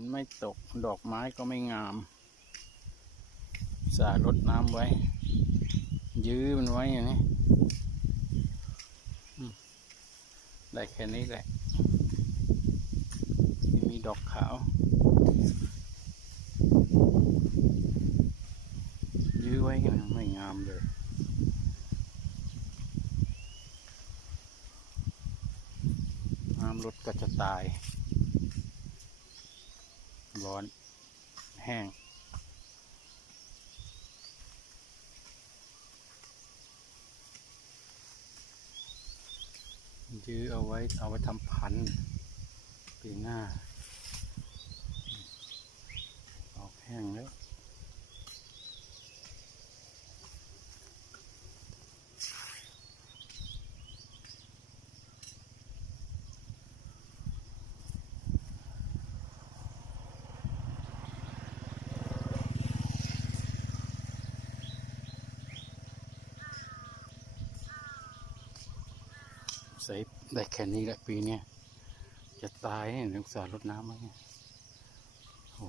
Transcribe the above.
นไม่ตกดอกไม้ก็ไม่งาม สาดรดน้ำไว้ ยื้อมันไว้อย่างนี้ได้แค่นี้แหละม่มีดอกขาว ยื้อไว้กันไม่งามเลยน้ำรดก็จะตาย ร้อนแห้ง ยื้อเอาไว้เอาไว้ทำพันธุ์ปีหน้า ออกแห้งแล้ว ใส่ได้แค่นี้แหละปีเนี้ยจะตายเนี่ยสงสารรดน้ำมั้งเนี่ยโอ้